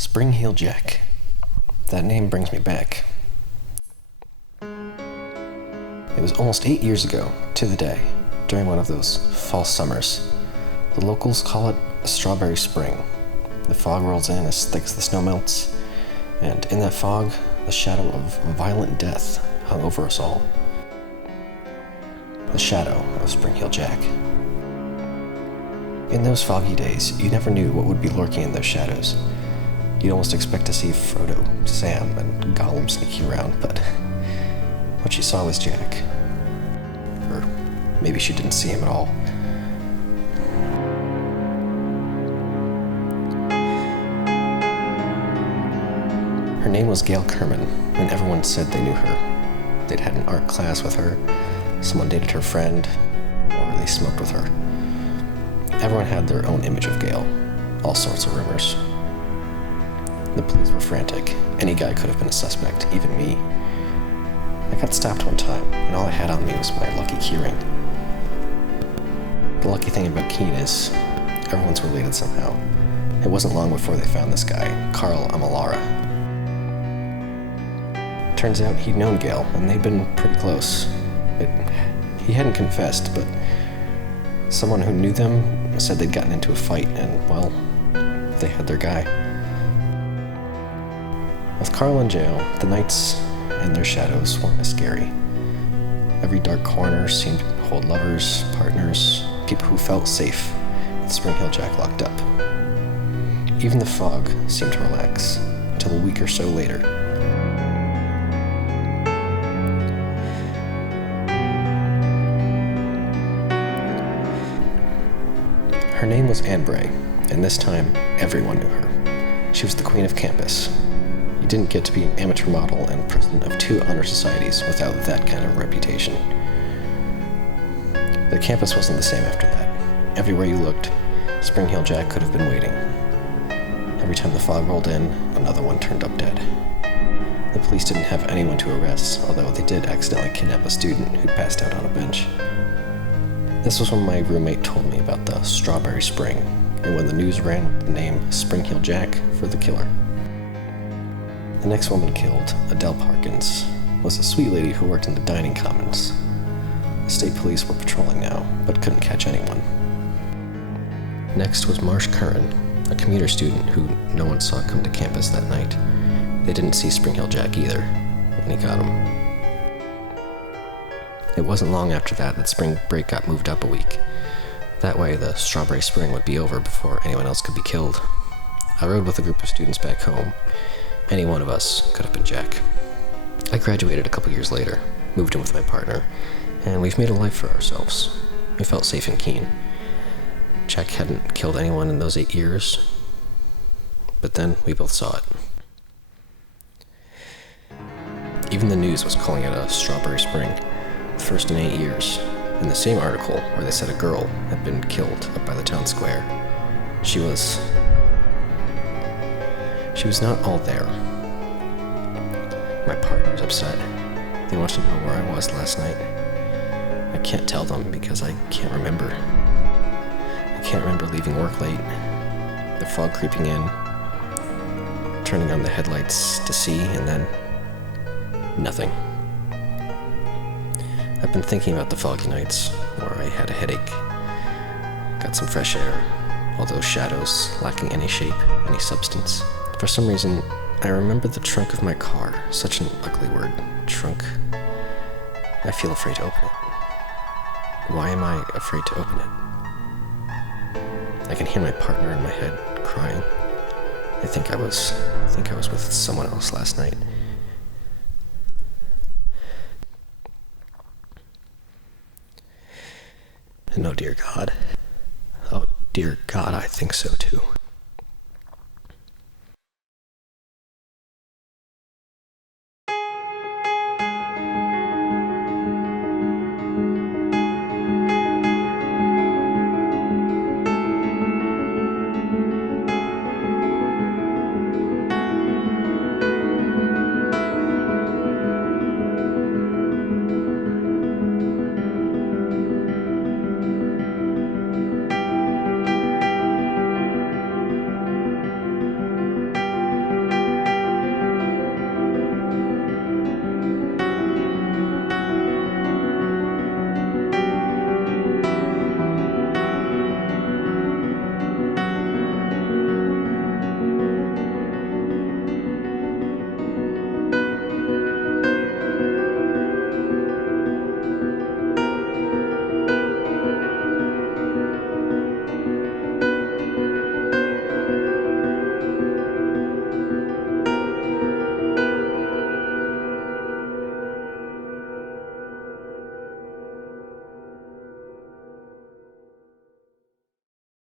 Spring Heel Jack. That name brings me back. It was almost 8 years ago, to the day, during one of those fall summers. The locals call it a strawberry spring. The fog rolls in as thick as the snow melts, and in that fog, the shadow of violent death hung over us all. The shadow of Spring Heel Jack. In those foggy days, you never knew what would be lurking in those shadows. You'd almost expect to see Frodo, Sam, and Gollum sneaking around, but what she saw was Jack. Or maybe she didn't see him at all. Her name was Gail Kerman, and everyone said they knew her. They'd had an art class with her, someone dated her friend, or they smoked with her. Everyone had their own image of Gail, all sorts of rumors. The police were frantic. Any guy could have been a suspect, even me. I got stopped one time, and all I had on me was my lucky keyring. The lucky thing about Keene is, everyone's related somehow. It wasn't long before they found this guy, Carl Amalara. Turns out he'd known Gail, and they'd been pretty close. He hadn't confessed, but someone who knew them said they'd gotten into a fight, and, well, they had their guy. With Carl in jail, the nights and their shadows weren't as scary. Every dark corner seemed to hold lovers, partners, people who felt safe with Spring Heel Jack locked up. Even the fog seemed to relax, until a week or so later. Her name was Anne Bray, and this time, everyone knew her. She was the queen of campus. You didn't get to be an amateur model and president of 2 honor societies without that kind of reputation. The campus wasn't the same after that. Everywhere you looked, Spring Heel Jack could have been waiting. Every time the fog rolled in, another one turned up dead. The police didn't have anyone to arrest, although they did accidentally kidnap a student who'd passed out on a bench. This was when my roommate told me about the Strawberry Spring, and when the news ran with the name Spring Heel Jack for the killer. The next woman killed, Adele Parkins, was a sweet lady who worked in the dining commons. The state police were patrolling now, but couldn't catch anyone. Next was Marsh Curran, a commuter student who no one saw come to campus that night. They didn't see Spring Heel Jack either, when he got him. It wasn't long after that spring break got moved up a week. That way, the Strawberry Spring would be over before anyone else could be killed. I rode with a group of students back home. Any one of us could have been Jack. I graduated a couple years later, moved in with my partner, and we've made a life for ourselves. We felt safe and keen. Jack hadn't killed anyone in those 8 years, but then we both saw it. Even the news was calling it a Strawberry Spring. First in 8 years, in the same article where they said a girl had been killed up by the town square. She was not all there. My partner was upset. They wanted to know where I was last night. I can't tell them because I can't remember. I can't remember leaving work late, the fog creeping in, turning on the headlights to see, and then nothing. I've been thinking about the foggy nights where I had a headache, got some fresh air, all those shadows lacking any shape, any substance. For some reason, I remember the trunk of my car, such an ugly word, trunk. I feel afraid to open it. Why am I afraid to open it? I can hear my partner in my head crying. I think I was with someone else last night. And oh dear God, I think so too.